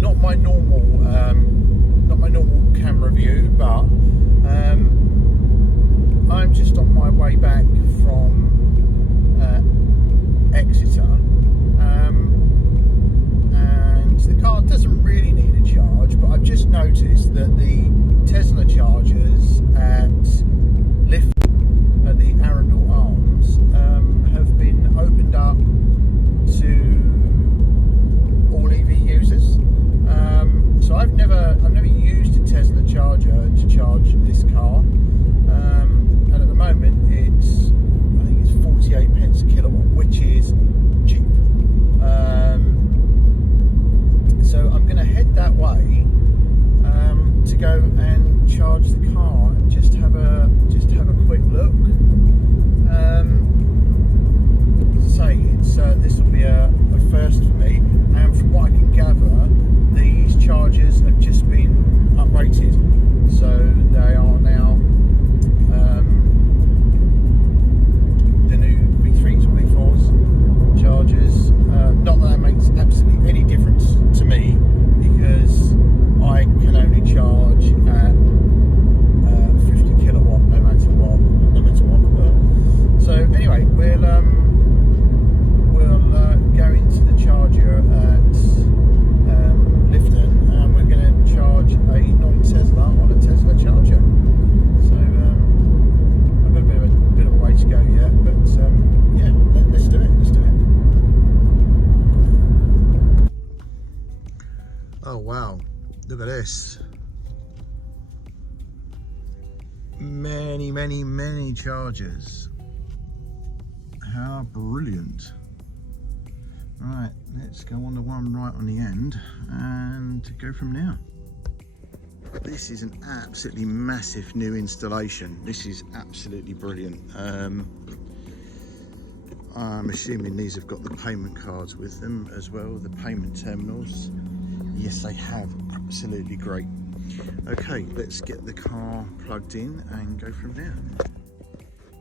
not my normal camera view, but I'm just on my way back from Exeter, and the car doesn't really need a charge, but I've just noticed that the Tesla chargers at Lifton, at the Arendal Arms, have been opened up to all EV users. So I've never used a Tesla charger to charge this car, and at the moment I think it's 48 pence a kilowatt, which is cheap. So I'm going to head that way to go and charge the car and just have a quick look. This will be a first for me, and from what I can gather, these chargers have just been uprated, so they are now the new V3s or V4s chargers. Not that makes absolutely any difference to me, because I can only charge at 50 kilowatt no matter what. So anyway, we'll go into the charger at Lifton, and we're going to charge a non-Tesla on a Tesla charger. So I've got a bit of a way to go yet, but yeah, let's do it. Oh wow, look at this. Many chargers. How brilliant. Right, let's go on the one right on the end and go from there. This is an absolutely massive new installation. This is absolutely brilliant. I'm assuming these have got the payment cards with them as well, the payment terminals. Yes, they have. Absolutely great. Okay, let's get the car plugged in and go from there.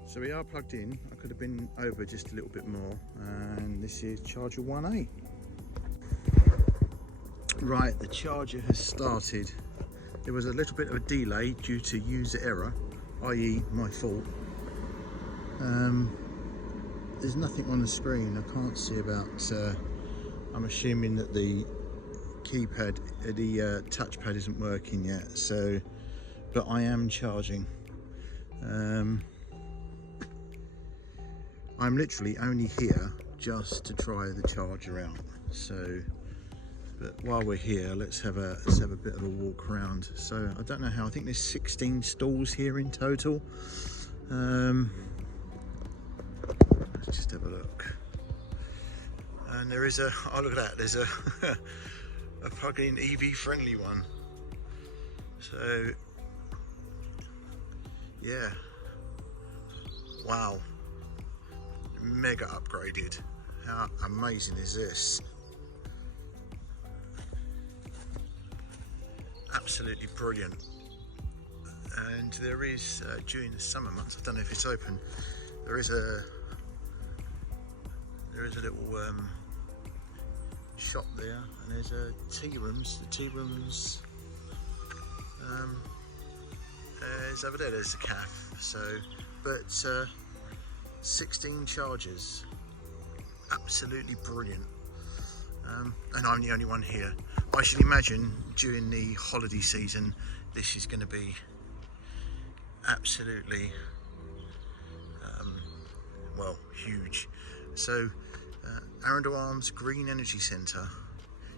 So we are plugged in. I could have been over just a little bit more, and this is charger 1A. Right, the charger has started. There was a little bit of a delay due to user error, i.e. my fault. There's nothing on the screen. I can't see about, I'm assuming that the keypad, the touchpad isn't working yet, so, but I am charging. I'm literally only here just to try the charger out. So, but while we're here, let's have a bit of a walk around. So I don't know how. I think there's 16 stalls here in total. Let's just have a look. And there is a. Oh, look at that! There's a a plug-in EV friendly one. So yeah. Wow. Mega upgraded. How amazing is this? Absolutely brilliant. And there is during the summer months, I don't know if it's open, there is a little shop there, and there's tea rooms. The tea rooms is over there. There's the cafe. So, but 16 chargers, absolutely brilliant. And I'm the only one here. I should imagine during the holiday season this is going to be absolutely well, huge. So Arendal Arms Green Energy Centre,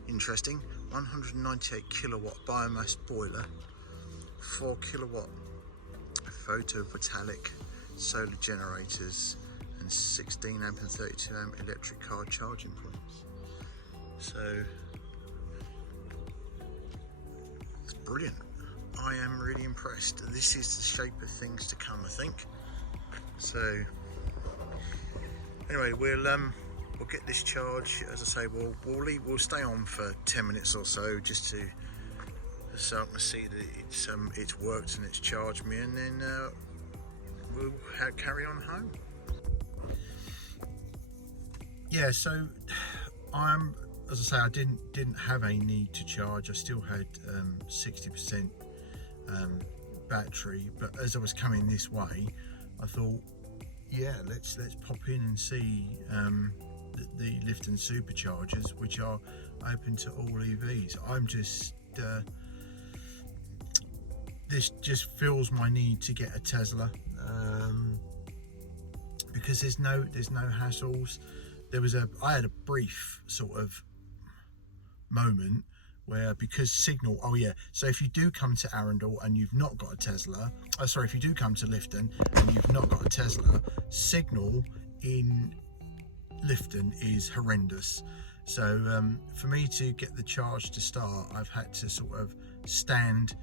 interesting. 198 kilowatt biomass boiler, 4 kilowatt photovoltaic solar generators, and 16 amp and 32 amp electric car charging points. So it's brilliant. I am really impressed. This is the shape of things to come, I think. So anyway, we'll get this charge. As I say, we'll stay on for 10 minutes or so, just so I can see that it's worked and it's charged me, and then we'll carry on home. Yeah, so I'm as I say, I didn't have a need to charge. I still had 60% battery, but as I was coming this way, I thought, yeah, let's pop in and see the Lifton Superchargers, which are open to all EVs. I'm just this just fills my need to get a Tesla, because there's no hassles. I had a brief sort of moment where, because signal, so if you do come to Arendal and you've not got a Tesla, if you do come to Lifton and you've not got a Tesla, signal in Lifton is horrendous. So for me to get the charge to start, I've had to sort of stand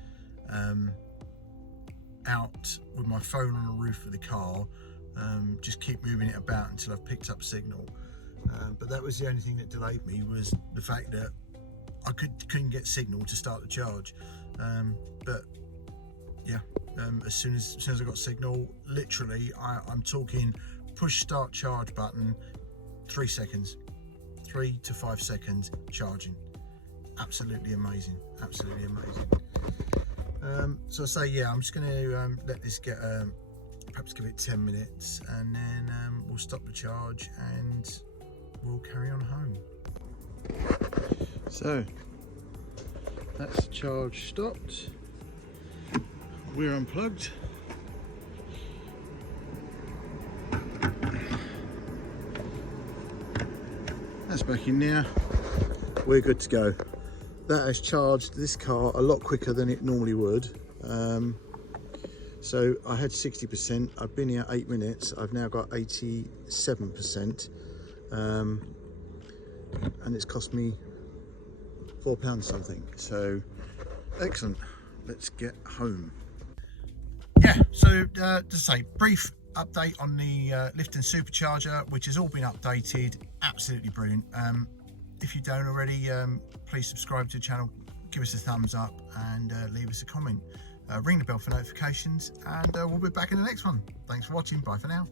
out with my phone on the roof of the car, just keep moving it about until I've picked up signal. But that was the only thing that delayed me, was the fact that I couldn't get signal to start the charge. But yeah, as soon as I got signal, literally I'm talking push start charge button, 3 seconds, 3 to 5 seconds charging. Absolutely amazing, absolutely amazing. So I say, yeah, I'm just going to let this get perhaps give it 10 minutes, and then we'll stop the charge and we'll carry on home. So that's the charge stopped, we're unplugged. That's back in now, we're good to go. That has charged this car a lot quicker than it normally would. So I had 60%, I've been here 8 minutes, I've now got 87%, and it's cost me £4 something. So excellent, let's get home. Yeah, so to say, brief update on the Lifton Supercharger, which has all been updated. Absolutely brilliant. If you don't already, please subscribe to the channel, give us a thumbs up, and leave us a comment. Ring the bell for notifications, and we'll be back in the next one. Thanks for watching. Bye for now.